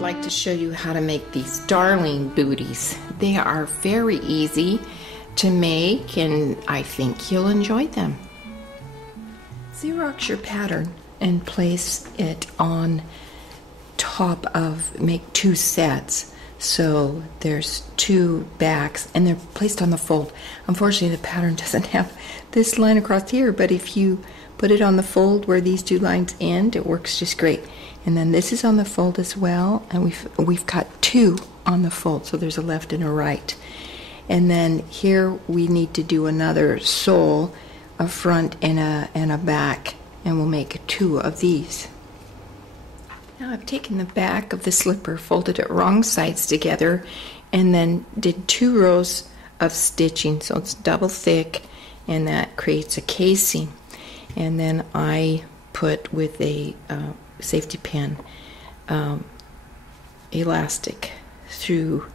I'd like to show you how to make these darling booties. They are very easy to make and I think you'll enjoy them. Xerox your pattern and place it on top of, make two sets. So there's two backs and they're placed on the fold. Unfortunately the pattern doesn't have this line across here, but if you put it on the fold where these two lines end, it works just great. And then this is on the fold as well, and we've got two on the fold, so there's a left and a right. And then here we need to do another sole, a front and a back, and we'll make two of these. Now I've taken the back of the slipper, folded it wrong sides together, and then did 2 rows of stitching, so it's double thick, and that creates a casing. And then I put with a safety pin elastic through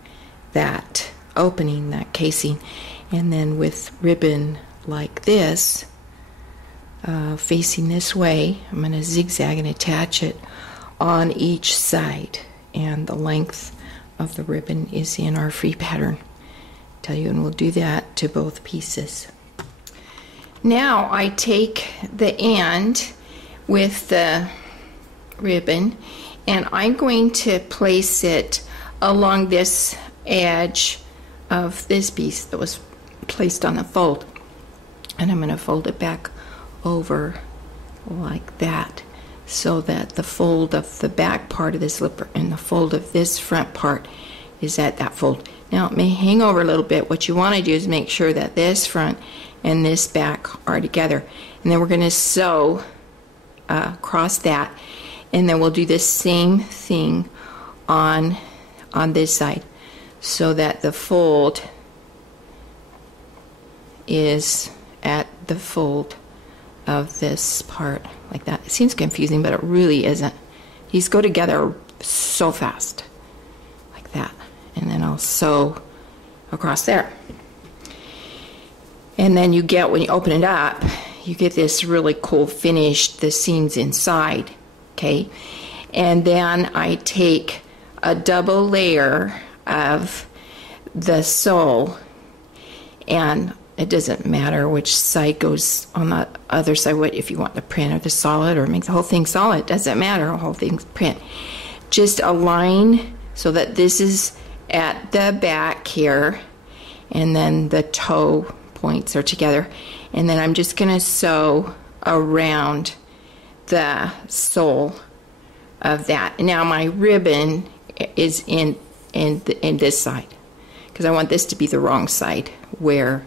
that opening, that casing, and then with ribbon like this facing this way, I'm going to zigzag and attach it on each side, and the length of the ribbon is in our free pattern. Tell you, and we'll do that to both pieces. Now I take the end with the ribbon and I'm going to place it along this edge of this piece that was placed on the fold, and I'm going to fold it back over like that so that the fold of the back part of the slipper and the fold of this front part is at that fold. Now it may hang over a little bit. What you want to do is make sure that this front and this back are together, and then we're going to sew across that, and then we'll do the same thing on this side so that the fold is at the fold of this part like that. It seems confusing, but it really isn't. These go together so fast like that, and then I'll sew across there. And then you get, when you open it up, you get this really cool finish, the seams inside, okay? And then I take a double layer of the sole, and it doesn't matter which side goes on the other side, if you want the print or the solid or make the whole thing solid, it doesn't matter, the whole thing's print. Just align so that this is at the back here, and then the toe points are together, and then I'm just going to sew around the sole of that. Now my ribbon is in this side because I want this to be the wrong side where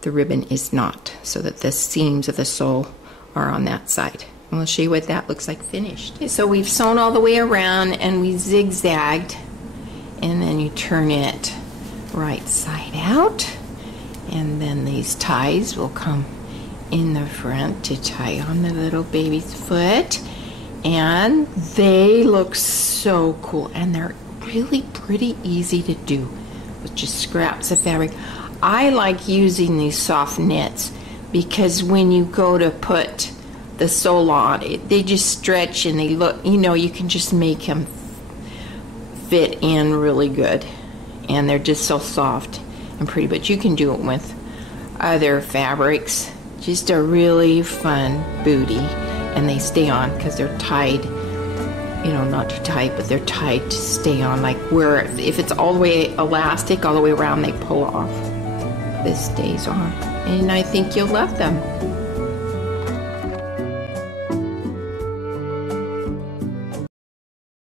the ribbon is not, so that the seams of the sole are on that side. And we'll show you what that looks like finished. Okay, so we've sewn all the way around and we zigzagged, and then you turn it right side out, and then these ties will come in the front to tie on the little baby's foot, and they look so cool, and they're really pretty easy to do with just scraps of fabric. I like using these soft knits because when you go to put the sole on, they just stretch and they look, you know, you can just make them fit in really good, and they're just so soft and pretty. But you can do it with other fabrics. Just a really fun booty, and they stay on because they're tied, you know, not too tight, but they're tied to stay on. Like where if it's all the way elastic all the way around, they pull off. This stays on, and I think you'll love them.